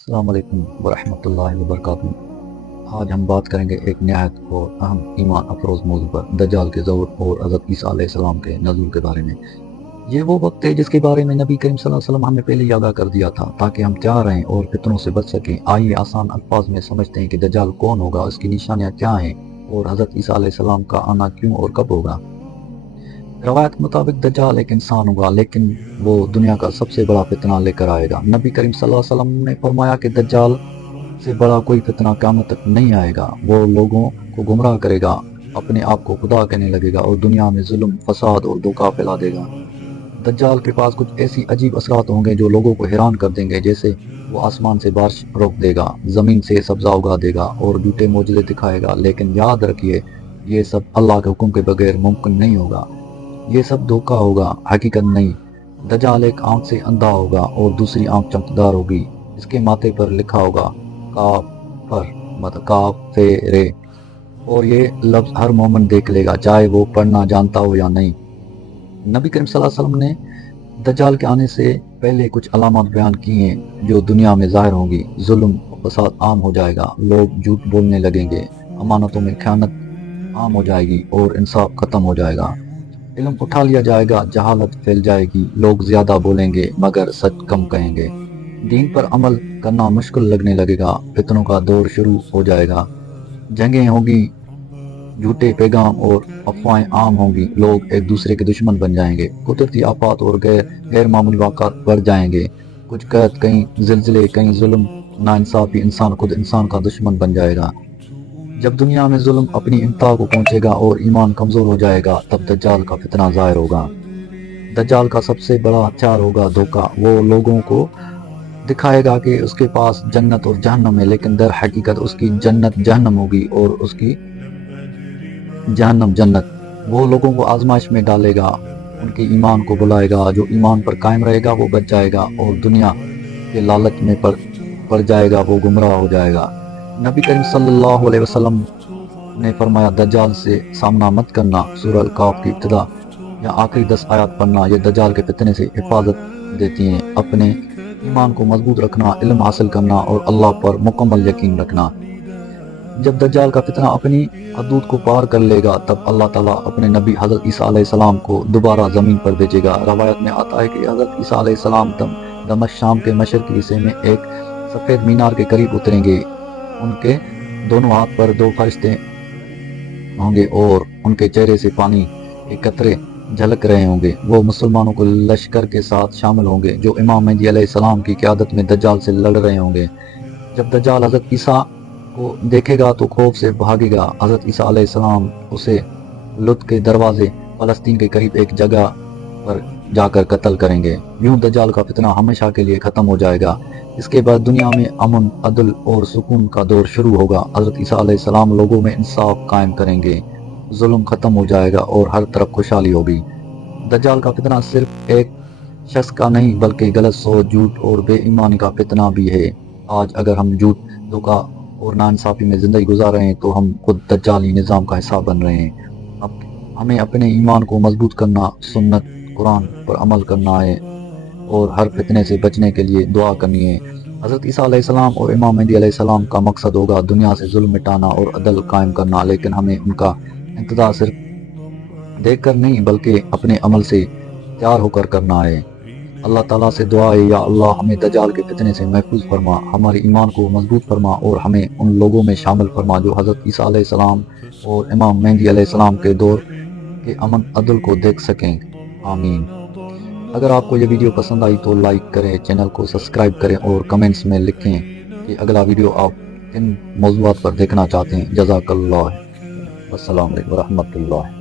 السلام علیکم ورحمۃ اللہ وبرکاتہ۔ آج ہم بات کریں گے ایک نہایت اور اہم ایمان افروز موضوع پر، دجال کے ظہور اور حضرت عیسیٰ علیہ السلام کے نزول کے بارے میں۔ یہ وہ وقت ہے جس کے بارے میں نبی کریم صلی اللہ علیہ وسلم ہمیں پہلے ہی آگاہ کر دیا تھا تاکہ ہم تیار رہیں اور فتنوں سے بچ سکیں۔ آئیے آسان الفاظ میں سمجھتے ہیں کہ دجال کون ہوگا، اس کی نشانیاں کیا ہیں اور حضرت عیسیٰ علیہ السلام کا آنا کیوں اور کب ہوگا۔ روایت کے مطابق دجال ایک انسان ہوگا، لیکن وہ دنیا کا سب سے بڑا فتنہ لے کر آئے گا۔ نبی کریم صلی اللہ علیہ وسلم نے فرمایا کہ دجال سے بڑا کوئی فتنہ قیامت تک نہیں آئے گا۔ وہ لوگوں کو گمراہ کرے گا، اپنے آپ کو خدا کہنے لگے گا اور دنیا میں ظلم، فساد اور دھوکہ پھیلا دے گا۔ دجال کے پاس کچھ ایسی عجیب اثرات ہوں گے جو لوگوں کو حیران کر دیں گے، جیسے وہ آسمان سے بارش روک دے گا، زمین سے سبزہ اگا دے گا اور جھوٹے معجزے دکھائے گا۔ لیکن یاد رکھیے، یہ سب اللہ کے حکم کے بغیر ممکن نہیں ہوگا۔ یہ سب دھوکہ ہوگا، حقیقت نہیں۔ دجال ایک آنکھ سے اندھا ہوگا اور دوسری آنکھ چمکدار ہوگی۔ اس کے ماتھے پر لکھا ہوگا کافر، مطلب کافرے، اور یہ لفظ ہر مومن دیکھ لے گا، چاہے وہ پڑھنا جانتا ہو یا نہیں۔ نبی کریم صلی اللہ علیہ وسلم نے دجال کے آنے سے پہلے کچھ علامات بیان کی ہیں جو دنیا میں ظاہر ہوں گی۔ ظلم و فساد عام ہو جائے گا، لوگ جھوٹ بولنے لگیں گے، امانتوں میں خیانت عام ہو جائے گی اور انصاف ختم ہو جائے گا۔ علم اٹھا لیا جائے گا، جہالت پھیل جائے گی، لوگ زیادہ بولیں گے مگر سچ کم کہیں گے۔ دین پر عمل کرنا مشکل لگنے لگے گا، فتنوں کا دور شروع ہو جائے گا، جنگیں ہوں گی، جھوٹے پیغام اور افواہیں عام ہوں گی، لوگ ایک دوسرے کے دشمن بن جائیں گے، قدرتی آفات اور غیر معمولی واقعات بڑھ جائیں گے، کچھ قحط، کہیں زلزلے، کہیں ظلم، ناانصافی، انسان خود انسان کا دشمن بن جائے گا۔ جب دنیا میں ظلم اپنی انتہا کو پہنچے گا اور ایمان کمزور ہو جائے گا، تب دجال کا فتنہ ظاہر ہوگا۔ دجال کا سب سے بڑا ہتھیار ہوگا دھوکہ۔ وہ لوگوں کو دکھائے گا کہ اس کے پاس جنت اور جہنم ہے، لیکن در حقیقت اس کی جنت جہنم ہوگی اور اس کی جہنم جنت۔ وہ لوگوں کو آزمائش میں ڈالے گا، ان کے ایمان کو بلائے گا، جو ایمان پر قائم رہے گا وہ بچ جائے گا اور دنیا کے لالچ میں پڑ جائے گا وہ گمراہ ہو جائے گا۔ نبی کریم صلی اللہ علیہ وسلم نے فرمایا، دجال سے سامنا مت کرنا۔ سورہ الکاف کی ابتدا یا آخری 10 آیات پڑھنا، یہ دجال کے فتنے سے حفاظت دیتی ہیں۔ اپنے ایمان کو مضبوط رکھنا، علم حاصل کرنا اور اللہ پر مکمل یقین رکھنا۔ جب دجال کا فتنہ اپنی حدود کو پار کر لے گا، تب اللہ تعالیٰ اپنے نبی حضرت عیسیٰ علیہ السلام کو دوبارہ زمین پر بھیجے گا۔ روایت میں آتا ہے کہ حضرت عیسیٰ علیہ السلام دمشق شام کے مشرقی حصے میں ایک سفید مینار کے قریب اتریں گے۔ ان کے دونوں ہاتھ پر 2 فرشتے ہوں گے اور ان کے چہرے سے پانی کے قطرے جھلک رہے ہوں گے۔ وہ مسلمانوں کو لشکر کے ساتھ شامل ہوں گے جو امام مہدی علیہ السلام کی قیادت میں دجال سے لڑ رہے ہوں گے۔ جب دجال حضرت عیسیٰ کو دیکھے گا تو خوف سے بھاگے گا۔ حضرت عیسیٰ علیہ السلام اسے لد کے دروازے، فلسطین کے قریب ایک جگہ پر جا کر قتل کریں گے۔ یوں دجال کا فتنہ ہمیشہ کے لیے ختم ہو جائے گا۔ اس کے بعد دنیا میں امن، عدل اور سکون کا دور شروع ہوگا۔ حضرت عیسیٰ علیہ السلام لوگوں میں انصاف قائم کریں گے، ظلم ختم ہو جائے گا اور ہر طرف خوشحالی ہوگی۔ دجال کا فتنہ صرف ایک شخص کا نہیں بلکہ غلط سوچ، جھوٹ اور بے ایمانی کا فتنہ بھی ہے۔ آج اگر ہم جھوٹ، دھوکہ اور ناانصافی میں زندگی گزار رہے ہیں تو ہم خود دجالی نظام کا حصہ بن رہے ہیں۔ اب ہمیں اپنے ایمان کو مضبوط کرنا، سنت قرآن پر عمل کرنا ہے اور ہر فتنے سے بچنے کے لیے دعا کرنی ہے۔ حضرت عیسیٰ علیہ السلام اور امام مہدی علیہ السلام کا مقصد ہوگا دنیا سے ظلم مٹانا اور عدل قائم کرنا، لیکن ہمیں ان کا انتظار صرف دیکھ کر نہیں بلکہ اپنے عمل سے تیار ہو کر کرنا ہے۔ اللہ تعالیٰ سے دعا ہے، یا اللہ ہمیں دجال کے فتنے سے محفوظ فرما، ہمارے ایمان کو مضبوط فرما اور ہمیں ان لوگوں میں شامل فرما جو حضرت عیسیٰ علیہ السلام اور امام مہدی علیہ السلام کے دور کے امن عدل کو دیکھ سکیں۔ آمین۔ اگر آپ کو یہ ویڈیو پسند آئی تو لائک کریں، چینل کو سبسکرائب کریں اور کمنٹس میں لکھیں کہ اگلا ویڈیو آپ کن موضوعات پر دیکھنا چاہتے ہیں۔ جزاک اللہ۔ السلام علیکم ورحمۃ اللہ۔